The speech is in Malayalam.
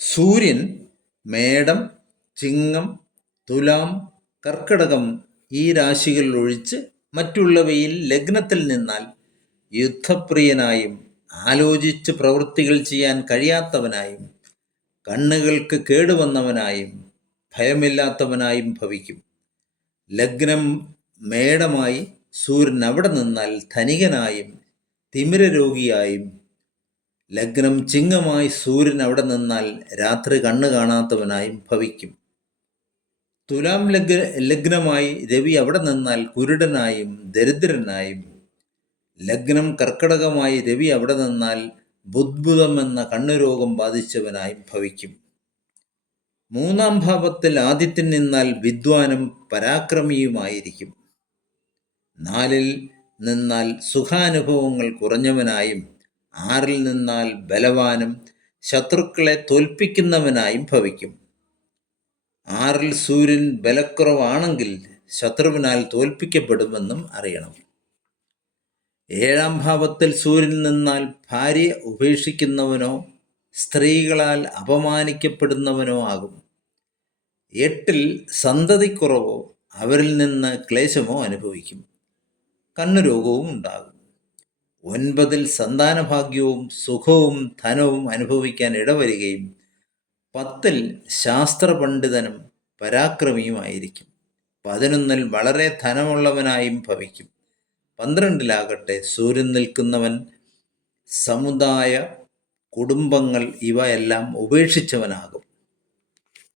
സൂര്യൻ മേടം ചിങ്ങം തുലാം കർക്കിടകം ഈ രാശികളിൽ ഒഴിച്ച് മറ്റുള്ളവയിൽ ലഗ്നത്തിൽ നിന്നാൽ യുദ്ധപ്രിയനായും ആലോചിച്ച് പ്രവൃത്തികൾ ചെയ്യാൻ കഴിയാത്തവനായും കണ്ണുകൾക്ക് കേടുവന്നവനായും ഭയമില്ലാത്തവനായും ഭവിക്കും. ലഗ്നം മേടമായി സൂര്യൻ അവിടെ നിന്നാൽ ധനികനായും തിമിരരോഗിയായും ലഗ്നം ചിങ്ങമായി സൂര്യൻ അവിടെ നിന്നാൽ രാത്രി കണ്ണ് കാണാത്തവനായും ഭവിക്കും. തുലാം ലഗ് ലഗ്നമായി രവി അവിടെ നിന്നാൽ കുരുടനായും ദരിദ്രനായും. ലഗ്നം കർക്കടകമായി രവി അവിടെ നിന്നാൽ ബുദ്ബുദം എന്ന കണ്ണുരോഗം ബാധിച്ചവനായും ഭവിക്കും. മൂന്നാം ഭാവത്തിൽ ആദിത്യൻ നിന്നാൽ വിദ്വാനും പരാക്രമിയുമായിരിക്കും. നാലിൽ നിന്നാൽ സുഖാനുഭവങ്ങൾ കുറഞ്ഞവനായും ആറിൽ നിന്നാൽ ബലവാനും ശത്രുക്കളെ തോൽപ്പിക്കുന്നവനായും ഭവിക്കും. ആറിൽ സൂര്യൻ ബലക്കുറവാണെങ്കിൽ ശത്രുവിനാൽ തോൽപ്പിക്കപ്പെടുമെന്നും അറിയണം. ഏഴാം ഭാവത്തിൽ സൂര്യൻ നിന്നാൽ ഭാര്യ ഉപേക്ഷിക്കുന്നവനോ സ്ത്രീകളാൽ അപമാനിക്കപ്പെടുന്നവനോ ആകും. എട്ടിൽ സന്തതിക്കുറവോ അവരിൽ നിന്ന് ക്ലേശമോ അനുഭവിക്കും. കണ്ണുരോഗവും ഉണ്ടാകും. ഒൻപതിൽ സന്താനഭാഗ്യവും സുഖവും ധനവും അനുഭവിക്കാൻ ഇടവരികയും പത്തിൽ ശാസ്ത്രപണ്ഡിതനും പരാക്രമിയുമായിരിക്കും. പതിനൊന്നിൽ വളരെ ധനമുള്ളവനായും ഭവിക്കും. പന്ത്രണ്ടിലാകട്ടെ സൂര്യൻ നിൽക്കുന്നവൻ സമുദായ കുടുംബങ്ങൾ ഇവയെല്ലാം ഉപേക്ഷിച്ചവനാകും.